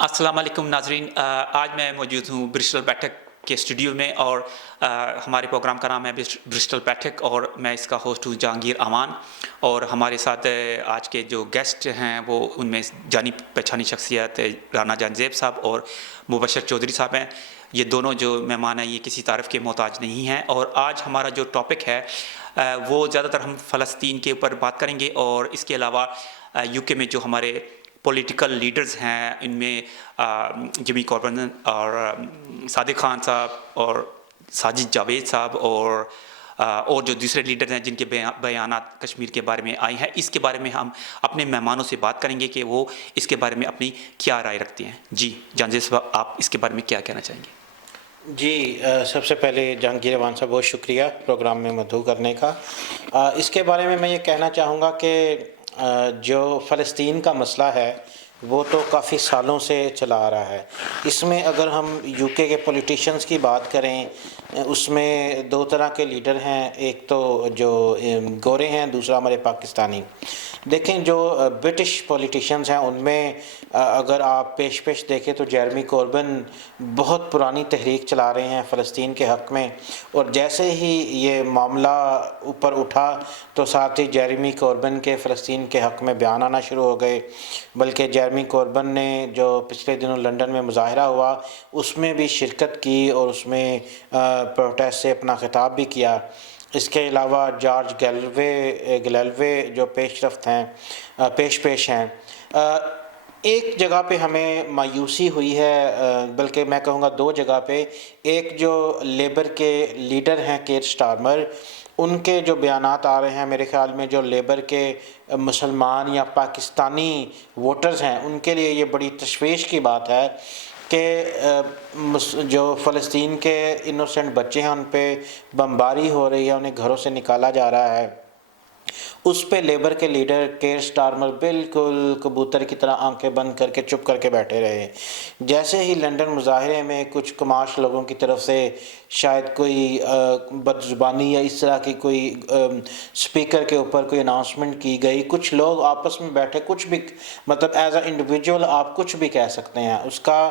السلام علیکم ناظرین، آج میں موجود ہوں برسٹل بیٹھک کے اسٹوڈیو میں، اور ہمارے پروگرام کا نام ہے برسٹل بیٹھک، اور میں اس کا ہوسٹ ہوں جہانگیر امان. اور ہمارے ساتھ آج کے جو گیسٹ ہیں وہ ان میں جانی پہچانی شخصیت رانا جان زیب صاحب اور مبشر چودھری صاحب ہیں. یہ دونوں جو مہمان ہیں یہ کسی تعارف کے محتاج نہیں ہیں. اور آج ہمارا جو ٹاپک ہے وہ زیادہ تر ہم فلسطین کے اوپر بات کریں گے، اور اس کے علاوہ یو کے میں جو ہمارے پولیٹیکل لیڈرز ہیں ان میں جمی کوربن اور صادق خان صاحب اور ساجد جاوید صاحب اور جو دوسرے لیڈر ہیں جن کے بیانات کشمیر کے بارے میں آئے ہیں، اس کے بارے میں ہم اپنے مہمانوں سے بات کریں گے کہ وہ اس کے بارے میں اپنی کیا رائے رکھتے ہیں. جی جہانگیر صاحب، آپ اس کے بارے میں کیا کہنا چاہیں گے؟ جی، سب سے پہلے جہانگیر امان صاحب بہت شکریہ پروگرام میں مدعو کرنے کا. اس کے بارے میں یہ کہنا چاہوں گا کہ جو فلسطین کا مسئلہ ہے وہ تو کافی سالوں سے چلا آ رہا ہے. اس میں اگر ہم یو کے پولیٹیشنز کی بات کریں، اس میں دو طرح کے لیڈر ہیں. ایک تو جو گورے ہیں، دوسرا ہمارے پاکستانی. دیکھیں جو برٹش پولیٹیشنز ہیں ان میں اگر آپ پیش دیکھیں تو جیرمی کوربن بہت پرانی تحریک چلا رہے ہیں فلسطین کے حق میں، اور جیسے ہی یہ معاملہ اوپر اٹھا تو ساتھ ہی جیرمی کوربن کے فلسطین کے حق میں بیان آنا شروع ہو گئے. بلکہ جیرمی کوربن نے جو پچھلے دنوں لنڈن میں مظاہرہ ہوا اس میں بھی شرکت کی اور اس میں پروٹیسٹ سے اپنا خطاب بھی کیا. اس کے علاوہ جارج گلیلوے جو پیش ہیں. ایک جگہ پہ ہمیں مایوسی ہوئی ہے، بلکہ میں کہوں گا دو جگہ پہ. ایک جو لیبر کے لیڈر ہیں کیر سٹارمر، ان کے جو بیانات آ رہے ہیں میرے خیال میں جو لیبر کے مسلمان یا پاکستانی ووٹرز ہیں ان کے لیے یہ بڑی تشویش کی بات ہے کہ جو فلسطین کے انوسنٹ بچے ہیں ان پہ بمباری ہو رہی ہے، انہیں گھروں سے نکالا جا رہا ہے. اس پہ لیبر کے لیڈر کیر سٹارمر بالکل کبوتر کی طرح آنکھیں بند کر کے چپ کر کے بیٹھے رہے. جیسے ہی لنڈن مظاہرے میں کچھ کماش لوگوں کی طرف سے شاید کوئی بدزبانی یا اس طرح کی کوئی سپیکر کے اوپر کوئی اناؤنسمنٹ کی گئی، کچھ لوگ آپس میں بیٹھے کچھ بھی مطلب ایز اے انڈیویجول آپ کچھ بھی کہہ سکتے ہیں، اس کا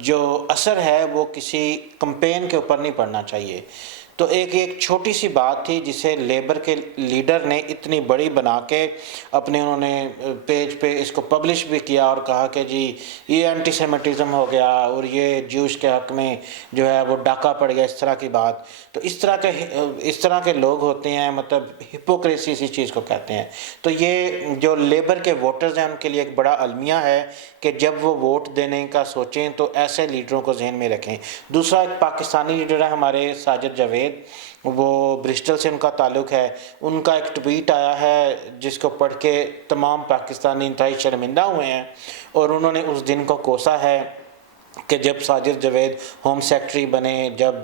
جو اثر ہے وہ کسی کمپین کے اوپر نہیں پڑنا چاہیے. تو ایک چھوٹی سی بات تھی جسے لیبر کے لیڈر نے اتنی بڑی بنا کے انہوں نے پیج پہ اس کو پبلش بھی کیا اور کہا کہ جی یہ اینٹی سیمیٹزم ہو گیا اور یہ جوش کے حق میں جو ہے وہ ڈاکہ پڑ گیا، اس طرح کی بات. تو اس طرح کے لوگ ہوتے ہیں، مطلب ہپوکریسی اسی چیز کو کہتے ہیں. تو یہ جو لیبر کے ووٹرز ہیں ان کے لیے ایک بڑا المیہ ہے کہ جب وہ ووٹ دینے کا سوچیں تو ایسے لیڈروں کو ذہن میں رکھیں. دوسرا ایک پاکستانی لیڈر ہے ہمارے ساجد جاوید، وہ برسٹل سے ان کا تعلق ہے. ان کا ایک ٹویٹ آیا ہے جس کو پڑھ کے تمام پاکستانی انتہائی شرمندہ ہوئے ہیں، اور انہوں نے اس دن کو کوسا ہے کہ جب ساجد جاوید ہوم سیکرٹری بنے، جب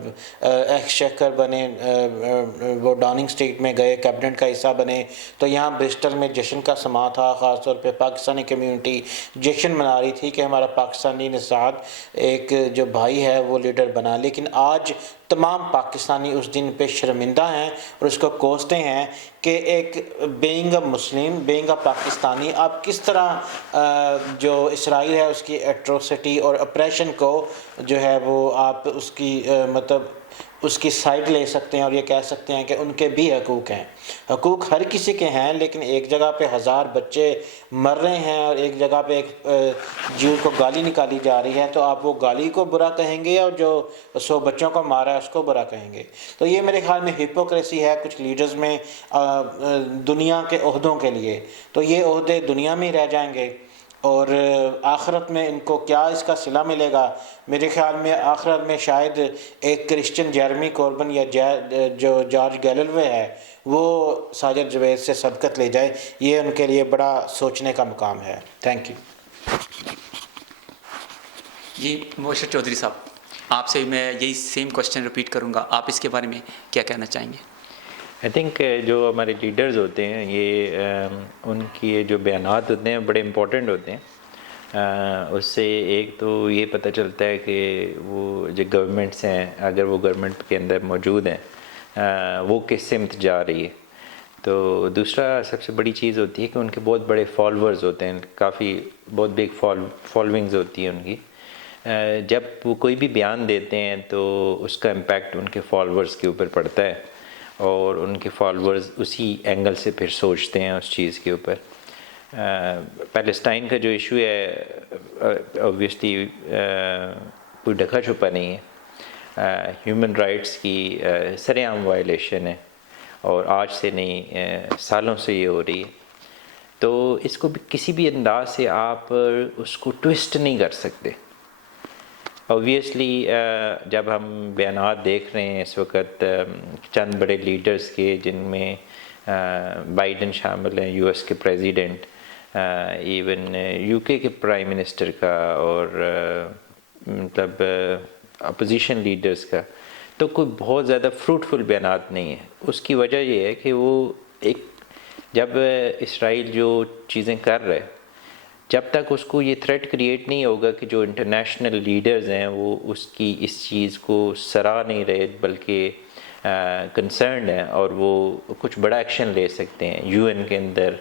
ایکسچیکر بنے، وہ ڈاؤننگ اسٹریٹ میں گئے، کیبنٹ کا حصہ بنے، تو یہاں برسٹل میں جشن کا سما تھا. خاص طور پہ پاکستانی کمیونٹی جشن منا رہی تھی کہ ہمارا پاکستانی نژاد ایک جو بھائی ہے وہ لیڈر بنا. لیکن آج تمام پاکستانی اس دن پہ شرمندہ ہیں اور اس کو کوستے ہیں کہ ایک being a Muslim, being a Pakistani, آپ کس طرح جو اسرائیل ہے اس کی ایٹروسٹی اور اپریشن کو جو ہے وہ آپ اس کی مطلب اس کی سائڈ لے سکتے ہیں اور یہ کہہ سکتے ہیں کہ ان کے بھی حقوق ہیں. حقوق ہر کسی کے ہیں، لیکن ایک جگہ پہ 1000 بچے مر رہے ہیں اور ایک جگہ پہ ایک جیو کو گالی نکالی جا رہی ہے، تو آپ وہ گالی کو برا کہیں گے اور جو 100 بچوں کو مارا ہے اس کو برا کہیں گے. تو یہ میرے خیال میں ہپوکریسی ہے کچھ لیڈرز میں دنیا کے عہدوں کے لیے. تو یہ عہدے دنیا میں ہی رہ جائیں گے اور آخرت میں ان کو کیا اس کا صلہ ملے گا. میرے خیال میں آخرت میں شاید ایک کرسچن جیرمی کوربن یا جو جارج گلیلوے ہے وہ ساجد جاوید سے سبقت لے جائے. یہ ان کے لیے بڑا سوچنے کا مقام ہے. Thank you. جی مبشر چودھری صاحب، آپ سے میں یہی سیم کوشچن ریپیٹ کروں گا، آپ اس کے بارے میں کیا کہنا چاہیں گے؟ آئی تھنک جو ہمارے لیڈرز ہوتے ہیں یہ ان کی جو بیانات ہوتے ہیں بڑے امپورٹنٹ ہوتے ہیں. اس سے ایک تو یہ پتہ چلتا ہے کہ وہ جو گورنمنٹس ہیں اگر وہ گورنمنٹ کے اندر موجود ہیں وہ کس سمت جا رہی ہے. تو دوسرا سب سے بڑی چیز ہوتی ہے کہ ان کے بہت بڑے فالورز ہوتے ہیں، کافی بہت بگ فالوئنگز ہوتی ہے ان کی. جب وہ کوئی بھی بیان دیتے ہیں تو اس کا امپیکٹ ان کے فالورز کے اوپر پڑتا ہے، اور ان کے فالورز اسی اینگل سے پھر سوچتے ہیں اس چیز کے اوپر. پیلسٹائن کا جو ایشو ہے اوبویسلی کوئی ڈھکا چھپا نہیں ہے، ہیومن رائٹس کی سر عام وائلیشن ہے، اور آج سے نہیں سالوں سے یہ ہو رہی ہے. تو اس کو بھی کسی بھی انداز سے آپ اس کو ٹویسٹ نہیں کر سکتے. اوبویسلی جب ہم بیانات دیکھ رہے ہیں اس وقت چند بڑے لیڈرز کے، جن میں بائیڈن شامل ہیں، یو ایس کے پریزیڈنٹ، ایون یو کے پرائم منسٹر کا، اور مطلب اپوزیشن لیڈرز کا، تو کوئی بہت زیادہ فروٹفل بیانات نہیں ہیں. اس کی وجہ یہ ہے کہ وہ ایک جب اسرائیل جو چیزیں کر رہے، جب تک اس کو یہ تھریٹ کریٹ نہیں ہوگا کہ جو انٹرنیشنل لیڈرز ہیں وہ اس چیز کو سراہ نہیں رہے، بلکہ کنسرنڈ ہیں اور وہ کچھ بڑا ایکشن لے سکتے ہیں، یو این کے اندر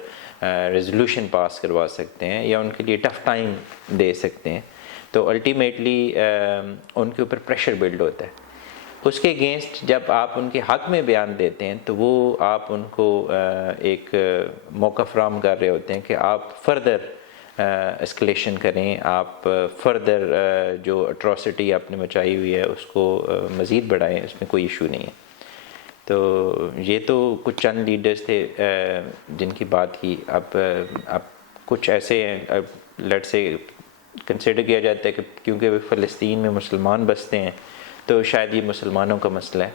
ریزولوشن پاس کروا سکتے ہیں، یا ان کے لیے ٹف ٹائم دے سکتے ہیں، تو الٹیمیٹلی ان کے اوپر پریشر بلڈ ہوتا ہے. اس کے اگینسٹ جب آپ ان کے حق میں بیان دیتے ہیں تو وہ آپ ان کو ایک موقع فراہم کر رہے ہوتے ہیں کہ آپ فردر اسکلیشن کریں، آپ فردر جو اٹراسٹی آپ نے مچائی ہوئی ہے اس کو مزید بڑھائیں، اس میں کوئی ایشو نہیں ہے. تو یہ تو کچھ چند لیڈرز تھے جن کی بات کی. اب کچھ ایسے ہیں، لیٹ سے کنسیڈر کیا جاتا ہے کہ کیونکہ فلسطین میں مسلمان بستے ہیں تو شاید یہ مسلمانوں کا مسئلہ ہے.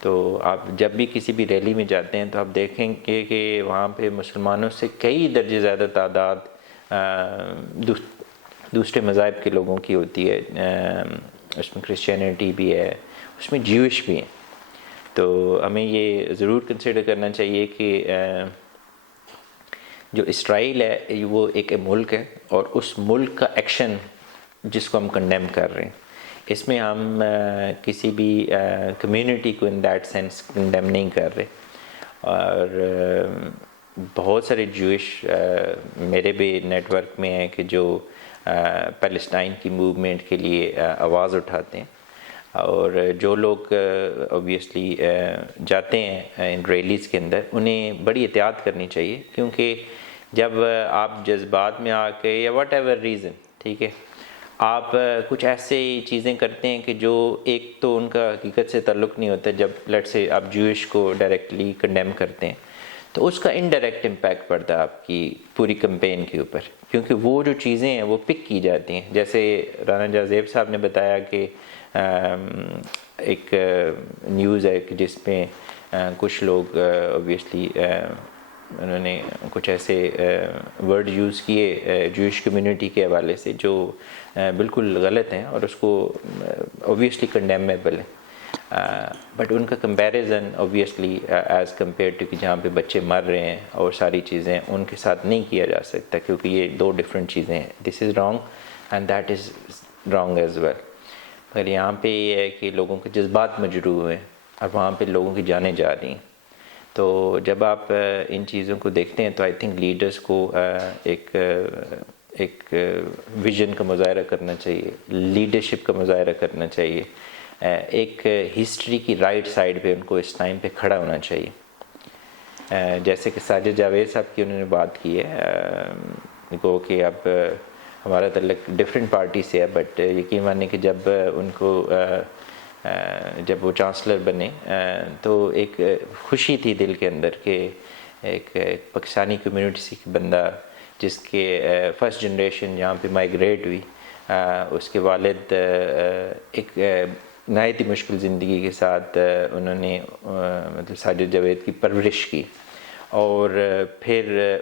تو آپ جب بھی کسی بھی ریلی میں جاتے ہیں تو آپ دیکھیں گے کہ وہاں پہ مسلمانوں سے کئی درجے زیادہ تعداد دوسرے مذاہب کے لوگوں کی ہوتی ہے. اس میں کرسچینٹی بھی ہے، اس میں جیوش بھی ہیں. تو ہمیں یہ ضرور کنسیڈر کرنا چاہیے کہ جو اسرائیل ہے وہ ایک ملک ہے، اور اس ملک کا ایکشن جس کو ہم کنڈیم کر رہے ہیں، اس میں ہم کسی بھی کمیونٹی کو ان دیٹ سینس کنڈیم نہیں کر رہے. اور بہت سارے جوئش میرے بھی نیٹ ورک میں ہیں کہ جو پیلسٹائن کی موومنٹ کے لیے آواز اٹھاتے ہیں، اور جو لوگ اوبویسلی جاتے ہیں ان ریلیز کے اندر انہیں بڑی احتیاط کرنی چاہیے، کیونکہ جب آپ جذبات میں آ کے یا واٹ ایور ریزن، ٹھیک ہے، آپ کچھ ایسے چیزیں کرتے ہیں کہ جو ایک تو ان کا حقیقت سے تعلق نہیں ہوتا. جب لیٹ سے آپ جوئش کو ڈائریکٹلی کنڈیم کرتے ہیں تو اس کا انڈائریکٹ امپیکٹ پڑتا ہے آپ کی پوری کمپین کے اوپر، کیونکہ وہ جو چیزیں ہیں وہ پک کی جاتی ہیں. جیسے رانا جازیب صاحب نے بتایا کہ ایک نیوز ہے کہ جس میں کچھ لوگ اوبویسلی انہوں نے کچھ ایسے ورڈ یوز کیے جوئش کمیونٹی کے حوالے سے جو بالکل غلط ہیں، اور اس کو اوبویسلی کنڈیمیبل ہے. بٹ ان کا comparison obviously is compare to کہ جہاں پہ بچے مر رہے ہیں اور ساری چیزیں ان کے ساتھ نہیں کیا جا سکتا، کیونکہ یہ دو ڈفرینٹ چیزیں ہیں. This is wrong and that is wrong as well. مگر یہاں پہ یہ ہے کہ لوگوں کے جذبات مجروح ہیں اور وہاں پہ لوگوں کی جانیں جا رہی ہیں. تو جب آپ ان چیزوں کو دیکھتے ہیں تو آئی تھنک لیڈرز کو ایک ویژن کا مظاہرہ کرنا چاہیے، لیڈرشپ کا مظاہرہ کرنا چاہیے، ایک ہسٹری کی رائٹ سائڈ پہ ان کو اس ٹائم پہ کھڑا ہونا چاہیے. جیسے کہ ساجد جاوید صاحب کی انہوں نے بات کی ہے کو کہ اب ہمارا تعلق ڈفرینٹ پارٹی سے ہے، بٹ یقین مانیں کہ جب ان کو جب وہ چانسلر بنے تو ایک خوشی تھی دل کے اندر کہ ایک پاکستانی کمیونٹی سے بندہ جس کے فرسٹ جنریشن یہاں پہ مائیگریٹ ہوئی، اس کے والد ایک نہایت ہی مشکل زندگی کے ساتھ انہوں نے مطلب ساجد جاوید کی پرورش کی، اور پھر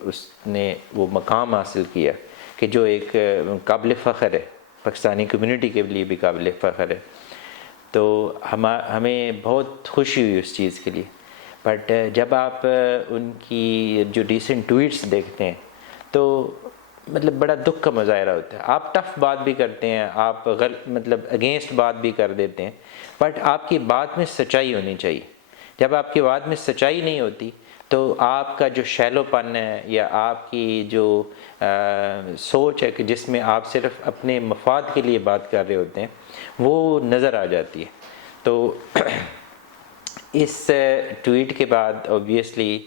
اس نے وہ مقام حاصل کیا کہ جو ایک قابل فخر ہے، پاکستانی کمیونٹی کے لیے بھی قابل فخر ہے. تو ہمیں بہت خوشی ہوئی اس چیز کے لیے. بٹ جب آپ ان کی جو ریسنٹ ٹویٹس دیکھتے ہیں تو مطلب بڑا دکھ کا مظاہرہ ہوتا ہے. آپ ٹف بات بھی کرتے ہیں، آپ مطلب اگینسٹ بات بھی کر دیتے ہیں، بٹ آپ کی بات میں سچائی ہونی چاہیے. جب آپ کی بات میں سچائی نہیں ہوتی تو آپ کا جو شیلو پن ہے یا آپ کی جو سوچ ہے کہ جس میں آپ صرف اپنے مفاد کے لیے بات کر رہے ہوتے ہیں وہ نظر آ جاتی ہے. تو اس ٹویٹ کے بعد اوبویسلی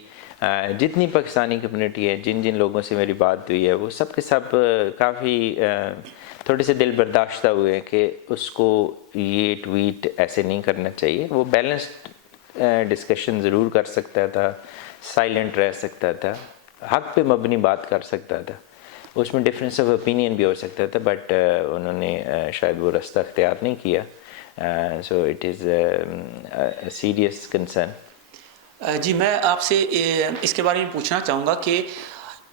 جتنی پاکستانی کمیونٹی ہے، جن لوگوں سے میری بات ہوئی ہے، وہ سب کے سب کافی تھوڑے سے دل برداشتہ ہوئے ہیں کہ اس کو یہ ٹویٹ ایسے نہیں کرنا چاہیے. وہ بیلنسڈ ڈسکشن ضرور کر سکتا تھا، سائلنٹ رہ سکتا تھا، حق پہ مبنی بات کر سکتا تھا، اس میں ڈفرینس آف اوپینین بھی ہو سکتا تھا، بٹ انہوں نے شاید وہ رستہ اختیار نہیں کیا. So it is a serious concern. جی میں آپ سے اس کے بارے میں پوچھنا چاہوں گا کہ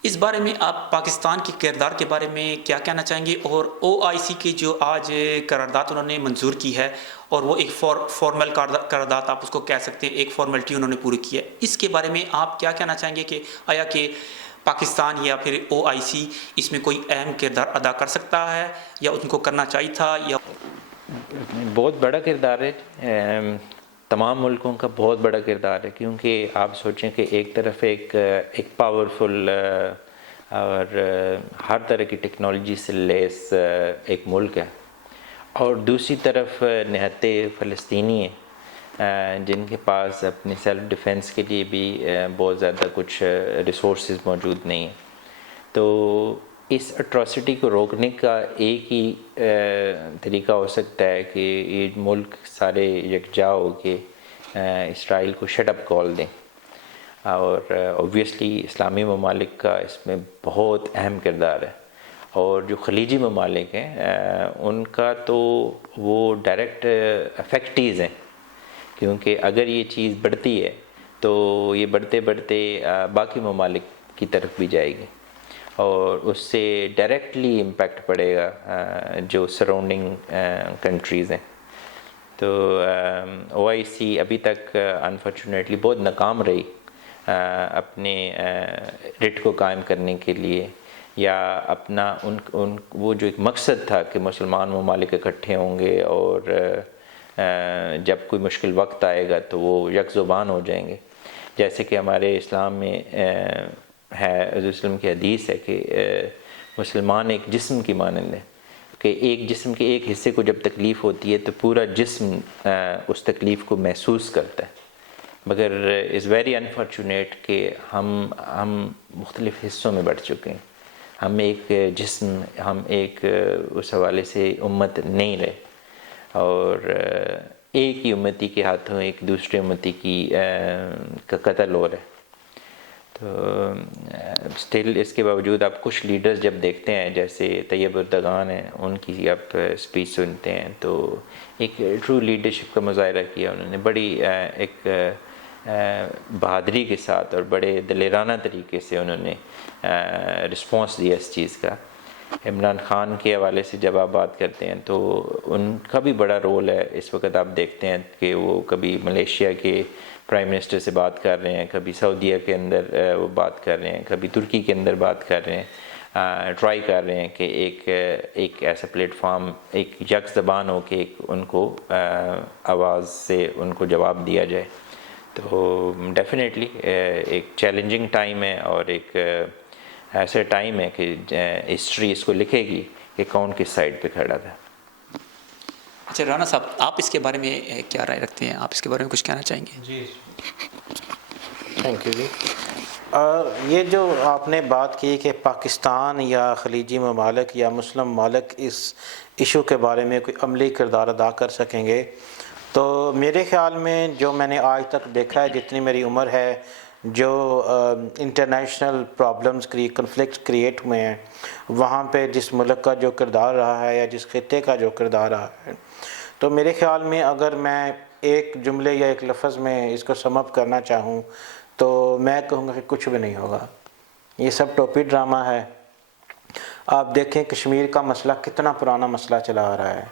اس بارے میں آپ پاکستان کے کردار کے بارے میں کیا کہنا چاہیں گے، اور او آئی سی کی جو آج قرارداد انہوں نے منظور کی ہے اور وہ ایک فارمل قرارداد آپ اس کو کہہ سکتے ہیں، ایک فارمیلٹی انہوں نے پوری کی ہے، اس کے بارے میں آپ کیا کہنا چاہیں گے کہ آیا کہ پاکستان یا پھر او آئی سی اس میں کوئی اہم کردار ادا کر سکتا ہے یا ان کو کرنا چاہیے تھا؟ یا بہت بڑا کردار ہے، تمام ملکوں کا بہت بڑا کردار ہے، کیونکہ آپ سوچیں کہ ایک طرف ایک پاورفل اور ہر طرح کی ٹیکنالوجی سے لیس ایک ملک ہے، اور دوسری طرف نہتے فلسطینی ہیں جن کے پاس اپنی سیلف ڈیفنس کے لیے بھی بہت زیادہ کچھ ریسورسز موجود نہیں ہیں. تو اس اٹراسٹی کو روکنے کا ایک ہی طریقہ ہو سکتا ہے کہ یہ ملک سارے یکجا ہو کے اسرائیل کو شٹ اپ کال دیں. اور اوبویسلی اسلامی ممالک کا اس میں بہت اہم کردار ہے، اور جو خلیجی ممالک ہیں ان کا تو وہ ڈائریکٹ افیکٹیز ہیں، کیونکہ اگر یہ چیز بڑھتی ہے تو یہ بڑھتے بڑھتے باقی ممالک کی طرف بھی جائے گی، اور اس سے ڈائریکٹلی امپیکٹ پڑے گا جو سراؤنڈنگ کنٹریز ہیں. تو او آئی سی ابھی تک انفارچونیٹلی بہت ناکام رہی اپنے رٹ کو قائم کرنے کے لیے، یا اپنا ان وہ جو ایک مقصد تھا کہ مسلمان ممالک اکٹھے ہوں گے اور جب کوئی مشکل وقت آئے گا تو وہ یک زبان ہو جائیں گے. جیسے کہ ہمارے اسلام میں ہے، حضور وسلم کی حدیث ہے کہ مسلمان ایک جسم کی مانند ہے، کہ ایک جسم کے ایک حصے کو جب تکلیف ہوتی ہے تو پورا جسم اس تکلیف کو محسوس کرتا ہے. مگر از ویری انفارچونیٹ کہ ہم مختلف حصوں میں بٹ چکے ہیں، ہم ایک جسم، ہم ایک اس حوالے سے امت نہیں رہے، اور ایک ہی امتی کے ہاتھوں ایک دوسرے امتی کا قتل ہو رہا ہے. تو اسٹل اس کے باوجود آپ کچھ لیڈرز جب دیکھتے ہیں، جیسے طیب اردگان ہیں، ان کی آپ اسپیچ سنتے ہیں تو ایک ٹرو لیڈرشپ کا مظاہرہ کیا انہوں نے، بڑی ایک بہادری کے ساتھ اور بڑے دلیرانہ طریقے سے انہوں نے رسپانس دیا اس چیز کا. عمران خان کے حوالے سے جب آپ بات کرتے ہیں تو ان کا بھی بڑا رول ہے. اس وقت آپ دیکھتے ہیں کہ وہ کبھی ملیشیا کے پرائم منسٹر سے بات کر رہے ہیں، کبھی سعودیہ کے اندر وہ بات کر رہے ہیں، کبھی ترکی کے اندر بات کر رہے ہیں، ٹرائی کر رہے ہیں کہ ایک ایسا پلیٹ فارم، ایک یک زبان ہو کہ ان کو آواز سے ان کو جواب دیا جائے. تو ڈیفینیٹلی ایک چیلنجنگ ٹائم ہے، اور ایک ایسا ٹائم ہے کہ ہسٹری اس کو لکھے گی کہ کون کس سائڈ پہ کھڑا تھا. اچھا رانا صاحب، آپ اس کے بارے میں کیا رائے رکھتے ہیں؟ آپ اس کے بارے میں کچھ کہنا چاہیں گے؟ جی تھینک یو. جی یہ جو آپ نے بات کی کہ پاکستان یا خلیجی ممالک یا مسلم ممالک اس ایشو کے بارے میں کوئی عملی کردار ادا کر سکیں گے، تو میرے خیال میں جو میں نے آج تک دیکھا ہے، جتنی میری عمر ہے، جو انٹرنیشنل پرابلمز کنفلکٹس کریٹ ہوئے ہیں، وہاں پہ جس ملک کا جو کردار رہا ہے یا جس خطے کا جو کردار رہا ہے، تو میرے خیال میں اگر میں ایک جملے یا ایک لفظ میں اس کو سم اپ کرنا چاہوں تو میں کہوں گا کہ کچھ بھی نہیں ہوگا. یہ سب ٹوپی ڈرامہ ہے. آپ دیکھیں کشمیر کا مسئلہ کتنا پرانا مسئلہ چلا آ رہا ہے،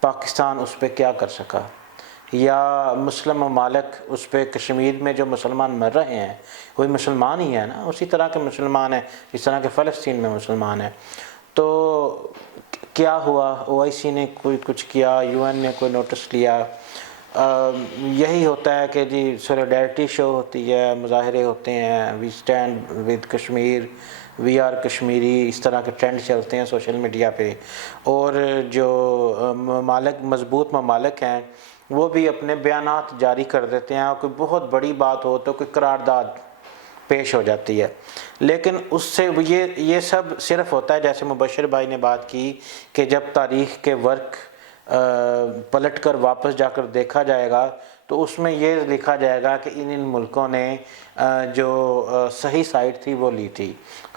پاکستان اس پہ کیا کر سکا، یا مسلم ممالک اس پہ کشمیر میں جو مسلمان مر رہے ہیں وہی مسلمان ہی ہیں نا، اسی طرح کے مسلمان ہیں جس طرح کہ فلسطین میں مسلمان ہیں. تو کیا ہوا؟ او آئی سی نے کوئی کچھ کیا؟ یو این نے کوئی نوٹس لیا؟ یہی ہوتا ہے کہ جی سولیڈیرٹی شو ہوتی ہے، مظاہرے ہوتے ہیں، we stand with Kashmir, we are Kashmiri, اس طرح کے ٹرینڈ چلتے ہیں سوشل میڈیا پہ، اور جو ممالک مضبوط ممالک ہیں وہ بھی اپنے بیانات جاری کر دیتے ہیں، اور کوئی بہت بڑی بات ہو تو کوئی قرارداد پیش ہو جاتی ہے، لیکن اس سے یہ سب صرف ہوتا ہے، جیسے مبشر بھائی نے بات کی کہ جب تاریخ کے ورق پلٹ کر واپس جا کر دیکھا جائے گا تو اس میں یہ لکھا جائے گا کہ ان ملکوں نے جو صحیح سائٹ تھی وہ لی تھی،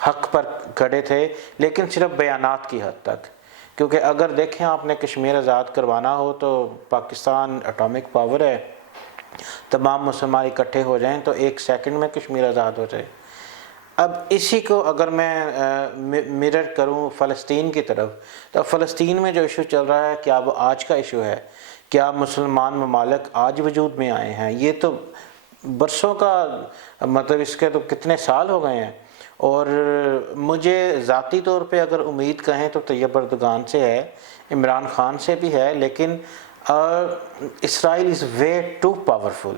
حق پر کھڑے تھے، لیکن صرف بیانات کی حد تک، کیونکہ اگر دیکھیں آپ نے کشمیر آزاد کروانا ہو تو پاکستان اٹامک پاور ہے، تمام مسلمان اکٹھے ہو جائیں تو 1 سیکنڈ میں کشمیر آزاد ہو جائے۔ اب اسی کو اگر میں مرر کروں فلسطین کی طرف، تو فلسطین میں جو ایشو چل رہا ہے کیا وہ آج کا ایشو ہے؟ کیا مسلمان ممالک آج وجود میں آئے ہیں؟ یہ تو برسوں کا مطلب اس کے تو کتنے سال ہو گئے ہیں، اور مجھے ذاتی طور پہ اگر امید کہیں تو طیب اردگان سے ہے، عمران خان سے بھی ہے، لیکن اسرائیل از وے ٹو پاورفل۔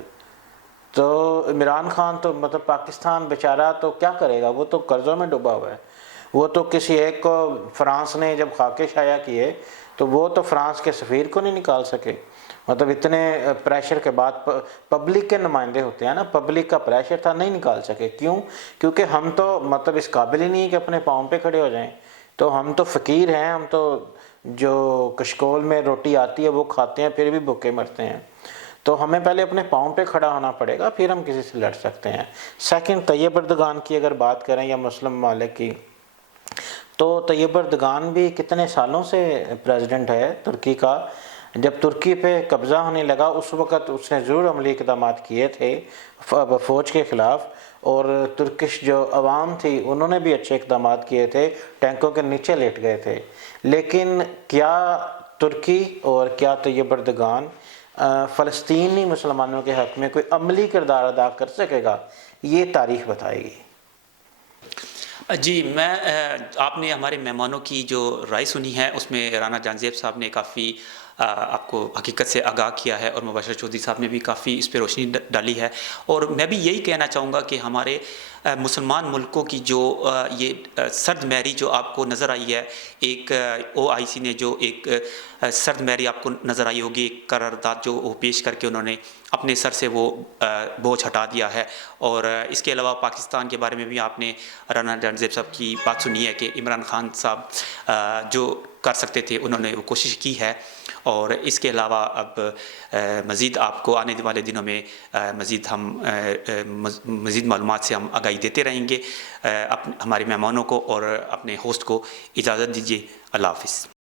تو عمران خان تو مطلب پاکستان بیچارہ تو کیا کرے گا، وہ تو قرضوں میں ڈوبا ہوا ہے، وہ تو کسی ایک کو فرانس نے جب خاکے شائع کیے تو وہ تو فرانس کے سفیر کو نہیں نکال سکے، مطلب اتنے پریشر کے بعد پبلک کے نمائندے ہوتے ہیں نا، پبلک کا پریشر تھا، نہیں نکال سکے۔ کیوں؟ کیونکہ ہم تو مطلب اس قابل ہی نہیں کہ اپنے پاؤں پہ کھڑے ہو جائیں، تو ہم تو فقیر ہیں، ہم تو جو کشکول میں روٹی آتی ہے وہ کھاتے ہیں پھر بھی بھوکے مرتے ہیں، تو ہمیں پہلے اپنے پاؤں پہ کھڑا ہونا پڑے گا، پھر ہم کسی سے لڑ سکتے ہیں۔ سیکنڈ، طیب اردگان کی اگر بات کریں یا مسلم ممالک کی، تو طیب اردگان بھی کتنے سالوں سے پریزیڈنٹ ہے ترکی کا، جب ترکی پہ قبضہ ہونے لگا اس وقت اس نے ضرور عملی اقدامات کیے تھے فوج کے خلاف، اور ترکش جو عوام تھی انہوں نے بھی اچھے اقدامات کیے تھے، ٹینکوں کے نیچے لیٹ گئے تھے، لیکن کیا ترکی اور کیا طیب اردگان فلسطینی مسلمانوں کے حق میں کوئی عملی کردار ادا کر سکے گا؟ یہ تاریخ بتائے گی۔ جی، آپ نے ہمارے مہمانوں کی جو رائے سنی ہے اس میں رانا جہانزیب صاحب نے کافی آپ کو حقیقت سے آگاہ کیا ہے، اور مبشر چودھری صاحب نے بھی کافی اس پہ روشنی ڈالی ہے، اور میں بھی یہی کہنا چاہوں گا کہ ہمارے مسلمان ملکوں کی جو یہ سرد مہری جو آپ کو نظر آئی ہے، ایک OIC نے جو ایک سرد مہری آپ کو نظر آئی ہوگی، ایک قرارداد جو وہ پیش کر کے انہوں نے اپنے سر سے وہ بوجھ ہٹا دیا ہے، اور اس کے علاوہ پاکستان کے بارے میں بھی آپ نے رانا جہانزیب صاحب کی بات سنی ہے کہ عمران خان صاحب جو کر سکتے تھے انہوں نے وہ کوشش کی ہے، اور اس کے علاوہ اب مزید آپ کو آنے والے دنوں میں مزید معلومات سے ہم آگاہی دیتے رہیں گے۔ ہمارے مہمانوں کو اور اپنے ہوسٹ کو اجازت دیجیے، اللہ حافظ۔